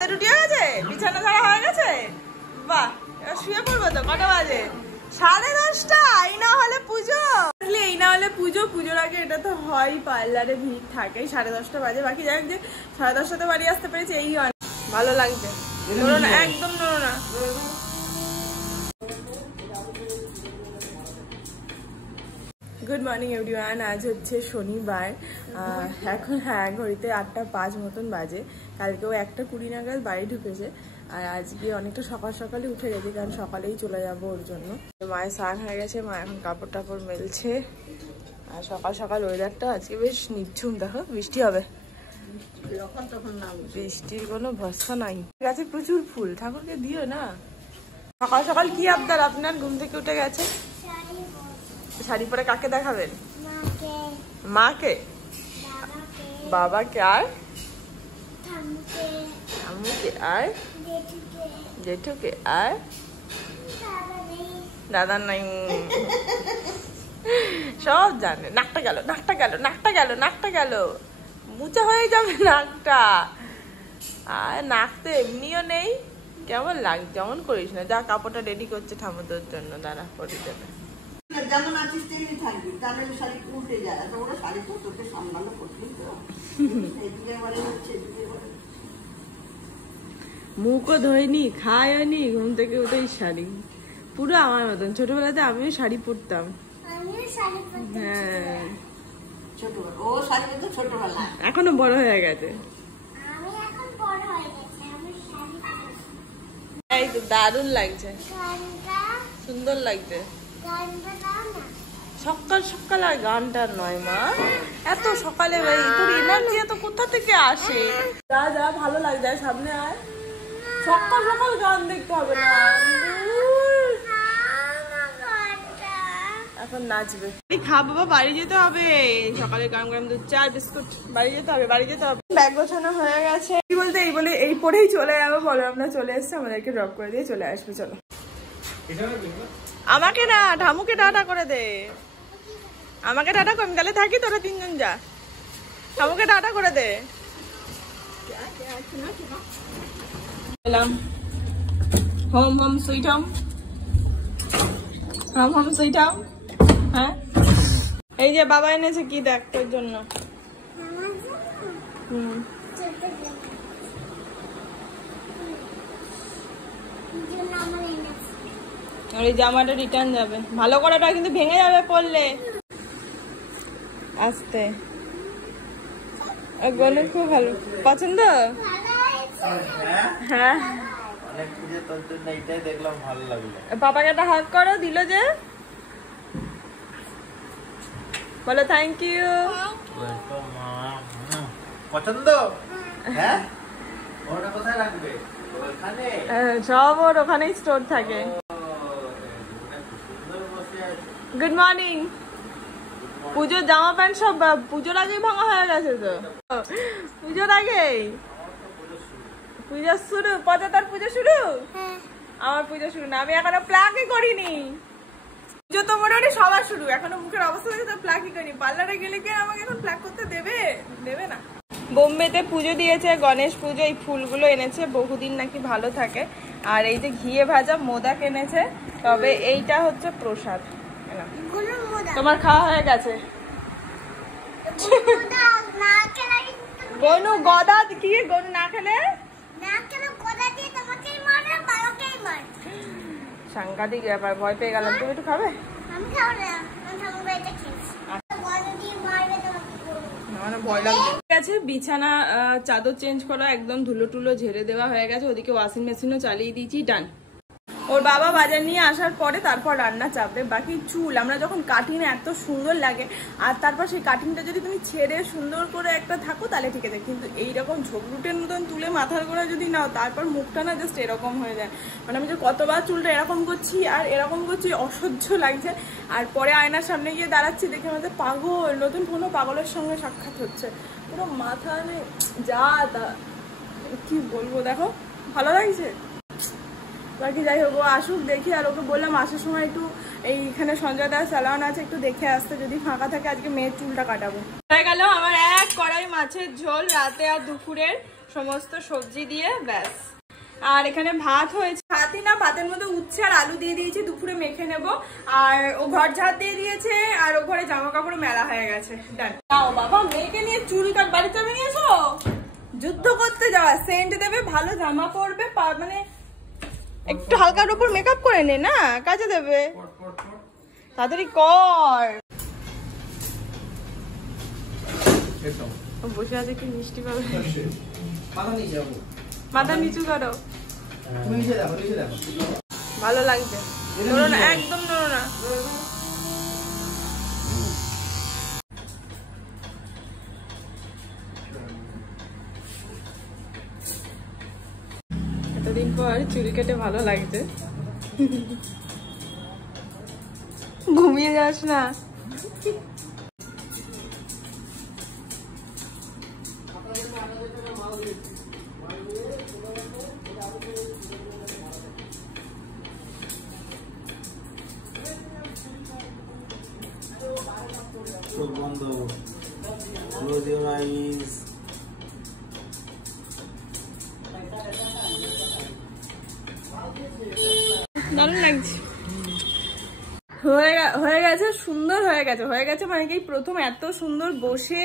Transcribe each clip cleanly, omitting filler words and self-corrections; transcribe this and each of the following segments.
উঠে গেছে, বিছানা ছাড়া হয়ে গেছে। বাহ, এবার শুয়ে পড়বো তো। কটা বাজে? 10:30। এই না হলে পুজো, এই না হলে পুজো। পুজোর আগে এটা তো হয়, পার্লারে ভিড় থাকে। 10:30 বাজে। বাকি যাই হোক, যে 10:30 বাড়ি আসতে পেরেছি এই ভালো লাগছে। নড়ো না, একদম নড়ো না। Good morning everyone. আজ হচ্ছে শনিবার। এখন ঘড়িতে 8:05 মতন বাজে। কালকেও 1:20 নাগাদ বাড়ি ঢুকেছে। আর আজকে অনেকটা সকাল সকালে উঠে গেছি, কারণ সকালেই চলে যাবো ওর জন্য। মায়ের স্নান হয়ে গেছে, মা এখন কাপড় টাপড় মেলছে। আর সকাল সকাল ওয়েদারটা আজকে বেশ নিঝুম। দেখো বৃষ্টি হবে, বৃষ্টির কোনো ভরসা নাই। গাছে প্রচুর ফুল, ঠাকুরকে দিও না। সকাল সকাল কি আবদার আপনার? ঘুম থেকে উঠে গেছে, শাড়ি পরে কাকে দেখাবেন? মাকে, বাবাকে, আর আম্মুকে, আর জেঠুকে, আর দাদা নাই। সব জানে। নাকটা গেল, নাকটা গেল, নাকটা গেল, নাকটা গেল। মুচা হয়ে যাবে নাকটা। আর নাক তো এমনিও নেই। কেমন লাগ, যেমন করিস না। যা, কাপড়টা রেডি করছে ঠাকুরদের জন্য, দাঁড়া পরে দেবে। যেমন আছিস তেমনি থাকবি, তাহলে শাড়ি উল্টে যায়। ওরা শাড়ি তো তোকে সামলানো করবি তো। মুখও ধোয়নি, খায়নি, ঘুম থেকে উঠেই শাড়ি। পুরো আমার মতন। ছোটবেলাতে আমিও শাড়ি পরতাম। হ্যাঁ, ও শাড়ি পরতো ছোটবেলা, এখনো বড় হয়ে গেছে। এই তো দারুণ লাগছে, সুন্দর লাগছে। সকাল সকাল আর গানটা নয় মা, এত সকালে ভাই তোর এনার্জি এত কোথা থেকে আসে? যা যা, ভালো লাগছে। সামনে আয়, সকাল সকাল গান দেখতে হবে না। এখন নাচবে। খা বাবা, বাড়ি যেতে হবে। সকালে গরম গরম দুধ, চা, বিস্কুট। বাড়ি যেতে হবে, বাড়ি যেতে হবে। ব্যাগ গোছানো হয়ে গেছে। কি বলতে এই বলে এই পরেই চলে যাবো। বলো, আমরা চলে এসছি, আমাদেরকে ড্রপ করে দিয়ে চলে আসবে। চলো। আমাকে না, ঠামুকে টাটা করে দে। আমাকে টাটা কর, তাহলে থাকি, তোরা তিনজন যা। ঠামুকে টাটা করে দে। Home home sweet home, home home sweet home. হ্যাঁ, এই যে বাবা এনেছে কি দেখ তোর জন্য। আর এই জামাটা রিটার্ন যাবে। ভালো করাটা কিন্তু ভেঙে যাবে পরলে। আস্তে। গনে খুব ভালো পছন্দ। হ্যাঁ, পাপাকে একটা হাগ করো। দিল যে, বলো থ্যাংক ইউ। পছন্দ? হ্যাঁ, ওটা কোথায় রাখবে? ওখানে সব ওর ওখানেই স্টোর থাকে। Good morning. পুজোর জামা প্যান্ট সব পুজোর আগেই ভাঙা হয়ে গেছে তো। পুজোর আগেই পুজো শুরু। পদাতার পুজো শুরু, আমার পুজো শুরু না। আমি এখনো প্লাগই করিনি। পুজো তো মোটামুটি সবার শুরু। এখনো মুখের অবস্থা দেখে তো প্লাগই করিনি। পার্লারে গেলে কি আমাকে এখন প্লাগ করতে দেবে? দেবে না। বোম্বেতে পুজো দিয়েছে, গণেশ পুজো। এই ফুলগুলো এনেছে, বহুদিন নাকি ভালো থাকে। আর এই যে ঘিয়ে ভাজা মোদক এনেছে। তবে এইটা হচ্ছে প্রসাদ। তোমার খাওয়া হয়ে গেছে? গনু গদা কি? গনু না খেলে সাংঘাতিক ব্যাপার। ভয় পেয়ে গেলাম। তুমি একটু খাবে? ভয় লাগছে। ঠিক আছে, বিছানা চাদর চেঞ্জ করা, একদম ধুলো টুলো ঝেড়ে দেওয়া হয়ে গেছে। ওদিকে ওয়াশিং মেশিনও চালিয়ে দিয়েছি। ডান। ওর বাবা বাজার নিয়ে আসার পরে তারপর রান্না চাপবে। বাকি চুল আমরা যখন কাটি না, এত সুন্দর লাগে। আর তারপর সেই কাটিংটা যদি তুমি ছেড়ে সুন্দর করে একটা থাকো তাহলে ঠিক আছে। কিন্তু এইরকম ঝোপরুটের মতন তুলে মাথার গোড়া যদি নাও, তারপর মুখটা না জাস্ট এরকম হয়ে যায়। মানে আমি যে কতবার চুলটা এরকম করছি আর এরকম করছি, অসহ্য লাগছে। আর পরে আয়নার সামনে গিয়ে দাঁড়াচ্ছি, দেখে আমাদের পাগল, নতুন কোনো পাগলের সঙ্গে সাক্ষাৎ হচ্ছে। পুরো মাথা যা তা কি বলবো। দেখো, ভালো লাগছে। বাকি যাই হোক, ও আসুক, দেখি। আর ওকে বললাম আসার সময় একটু এইখানে সঞ্জয় দাস স্যালন আছে, একটু দেখে আসতে, যদি ফাঁকা থাকে। আজকে মেয়ের চুলটা কাটাবো। হয়ে গেল আমার এক কড়াই মাছের ঝোল রাতে আর দুপুরের। সমস্ত সবজি দিয়ে, ব্যাস। আর এখানে ভাত হয়েছে, ভাতই না, ভাতের মধ্যে উচ্ছে আর আলু দিয়ে দিয়েছি, দুপুরে মেখে নেব। আর ও ঘর ঝাড় দিয়ে দিয়েছে, আর ও ঘরে জামা কাপড় মেলা হয়ে গেছে। ডান। তাও বাবা মেয়েকে নিয়ে চুল কাট, বাড়ি চাবি নিয়েছো, যুদ্ধ করতে যাওয়া, সেন্ট দেবে, ভালো জামা পরবে, মানে একটু হালকার উপর মেকআপ করে নে না, কাজে দেবে, তাড়াতাড়ি কর। বসে আছে কি মিষ্টি পাবে, মাথা নিচু করো, ভালো লাগবে, নড়ো না, একদম নড়ো না। এতদিন পর চুল কেটে ভালো লাগছে। ঘুমিয়ে যাস না। বন্ধ, ক্লোজ ইউর আইজ। দারুণ লাগছে, হয়ে গেছে, সুন্দর হয়ে গেছে মানে কি প্রথম এত সুন্দর বসে,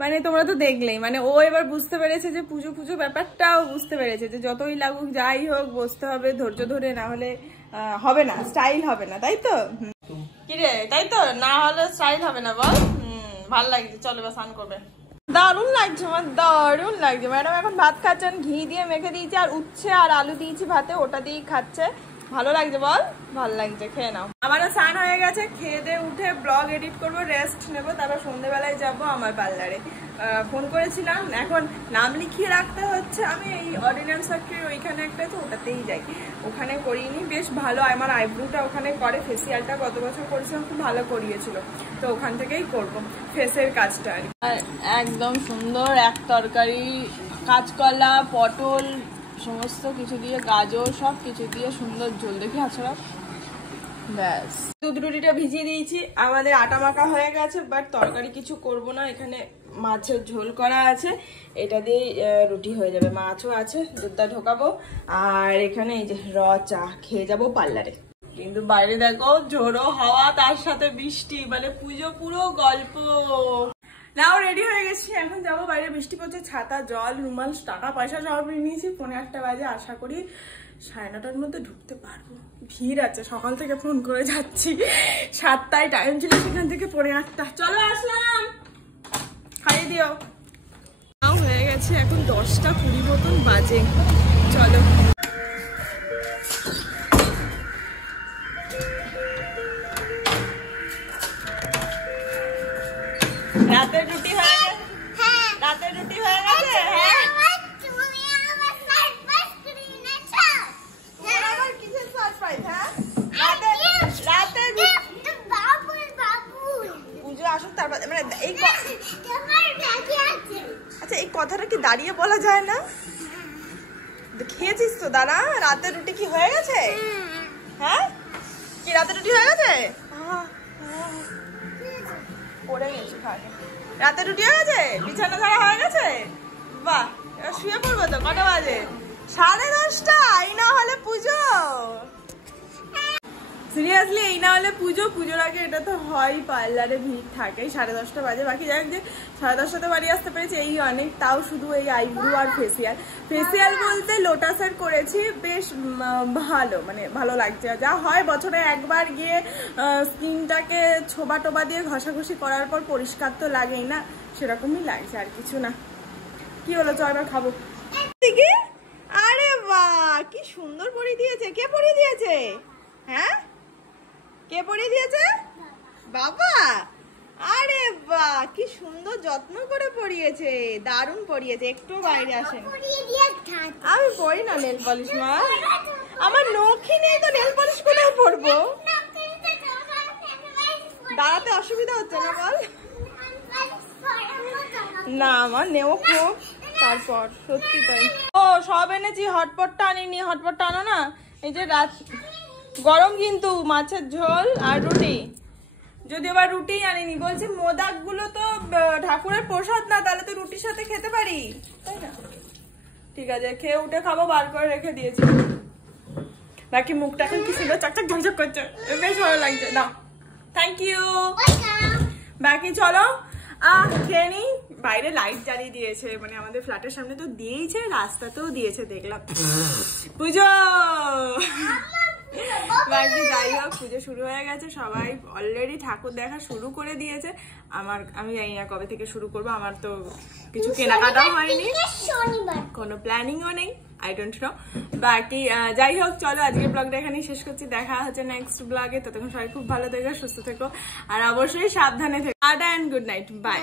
মানে তোমরা তো দেখলেই, মানে ও এবার বুঝতে পেরেছে যে পুজো পুজো ব্যাপারটাও বুঝতে পেরেছে যে যতই লাগুক যাই হোক বসতে হবে ধৈর্য ধরে, না হলে হবে না, স্টাইল হবে না, তাই তো? কিরে তাই তো, না হলে স্টাইল হবে না, বল? ভালো লাগছে, চলো এবার স্নান করবে। দারুণ লাগছে আমার, দারুণ লাগছে। ম্যাডাম এখন ভাত খাচ্ছেন, ঘি দিয়ে মেখে দিয়েছি, আর উচ্ছে আর আলু দিয়েছি ভাতে, ওটা দিয়েই খাচ্ছে। ভালো লাগছে বল? ভালো লাগছে, খেয়ে নাও। আমারও স্নান হয়ে গেছে, খেয়ে দিয়ে উঠে ব্লগ এডিট করবো, রেস্ট নেবো, তারপর সন্ধ্যেবেলায় যাবো আমার পার্লারে। ফোন করেছিলাম, এখন নাম লিখিয়ে রাখতে হচ্ছে। আমি এই অর্ডিন্যান্স ফ্যাক্টরির ওইখানে একটা, তো ওটাতেই যাই, ওখানে করিনি, বেশ ভালো। আমার আইব্রোটা ওখানে করে, ফেসিয়ালটা গত বছর করেছিলাম, খুব ভালো করিয়েছিল, তো ওখান থেকেই করবো ফেসের কাজটা। আর একদম সুন্দর এক তরকারি, কাঁচকলা, পটল, সমস্ত কিছু দিয়ে, গাজর, সব কিছু দিয়ে সুন্দর ঝোল। দেখি আছড়া, ব্যাস। দুধ রুটিটা ভিজিয়ে দিয়েছি, আমাদের আটা মাখা হয়ে গেছে, বাট তরকারি কিছু করব না, এখানে মাছের ঝোল করা আছে, এটা দিয়ে রুটি হয়ে যাবে। মাছও আছে, দুধটা ঢোকাবো, আর এখানে এই যে চা খেয়ে যাবো পার্লারে। কিন্তু বাইরে দেখো ঝোড়ো হাওয়া, তার সাথে বৃষ্টি, মানে পুজো পুরো গল্প। নাও রেডি হয়ে গেছি, এখন যাবো বাইরে, বৃষ্টি পড়ছে, ছাতা, জল, রুমাল, টাকা পয়সা সব নিয়েছি। 8:45 বাজে, আশা করি 9:30টার মধ্যে ঢুকতে পারবো। ভিড় আছে, সকাল থেকে ফোন করে যাচ্ছি, 7টায় টাইম ছিল, সেখান থেকে 8:45। চলো আসলাম, খাইয়ে দিও। নাও হয়ে গেছে, এখন 10:20 মতন বাজে, চলো। রাতের রুটি হয়ে গেছে, রাতের রুটি হয়ে গেছে। হ্যাঁ, পুজো আসুক তারপর, মানে এই আচ্ছা এই কথাটা কি দাঁড়িয়ে বলা যায় না? খেয়েছিস তো, দাঁড়া। রাতের রুটি কি হয়ে গেছে? হ্যাঁ, কি রাতের রুটি হয়ে গেছে? পড়ে গেছি, রাতের রুটি হয়ে গেছে, বিছানা ছাড়া হয়ে গেছে। বাহ, এবার শুয়ে পড়বো তো। কটা বাজে? 10:30। এই না হলে পুজো, সিরিয়াসলি এই না হলে পুজো। পুজোর আগে এটা তো হয়, পার্লারে ভিড় থাকে। 10:30 বাজে, বাকি যাই হোক, যে 10:30টাতে বাড়ি আসতে পেরেছি এই অনেক। তাও শুধু এই আইব্রো আর ফেসিয়াল বলতে লোটাসের করেছি, বেশ ভালো, মানে ভালো লাগছে। যা হয় বছরে একবার গিয়ে স্কিনটাকে ছোবা টোবা দিয়ে ঘষাঘষি করার পর পরিষ্কার তো লাগেই না, সেরকমই লাগছে, আর কিছু না। কি হলো, চল এবার খাবো। আরে বাহ, কি সুন্দর পরিয়ে দিয়েছে। কে পরিয়ে দিয়েছে? হ্যাঁ, কে পরিয়ে দিয়েছে? বাবা। আরে বাহ, কি সুন্দর যত্ন করে পরিয়েছে, দারুণ পরিয়েছে। একটু বাইরে আসেন, আমি পরি না নেল পলিশ। মা, আমার নখই নেই তো নেল পলিশ করে পরবো। দাঁড়াতে অসুবিধা হচ্ছে না বল? না আমার নেও খুব, তারপর সত্যি তাই। ও সব এনেছি, হটপটটা আনিনি। হটপটটা আনো না, এই যে রাত গরম, কিন্তু মাছের ঝোল আর রুটি। যদি আবার রুটি আনিনি, বলছি মোদক গুলো তো ঠাকুরের প্রসাদ না, তাহলে তো রুটির সাথে খেতে পারি, তাই না? ঠিক আছে, খেয়ে উঠে খাবো, বার করে রেখে দিয়েছি। বাকি মুখটা এখন কি সুন্দর চকচক ঝকঝক করছে, বেশ ভালো লাগছে। না থ্যাংক ইউ। বাকি চলো খেয়ে নি। বাইরে লাইট জ্বালিয়ে দিয়েছে, মানে আমাদের ফ্ল্যাটের সামনে তো দিয়েইছে, রাস্তাতেও দিয়েছে দেখলাম। পুজো বাকি যাই হোক, পুজো শুরু হয়ে গেছে, সবাই অলরেডি ঠাকুর দেখা শুরু করে দিয়েছে। আমি জানি না কবে থেকে শুরু করবো, আমার তো কিছু কেনাকাটাও হয়নি, কোনো প্ল্যানিংও নেই, আই ডোন্ট নো। বাকি যাই হোক চলো, আজকে ব্লগটা এখানেই শেষ করছি। দেখা হচ্ছে নেক্সট ব্লগে, ততক্ষণ সবাই খুব ভালো থেকো, সুস্থ থেকো, আর অবশ্যই সাবধানে থেকো। Tata and good night, by.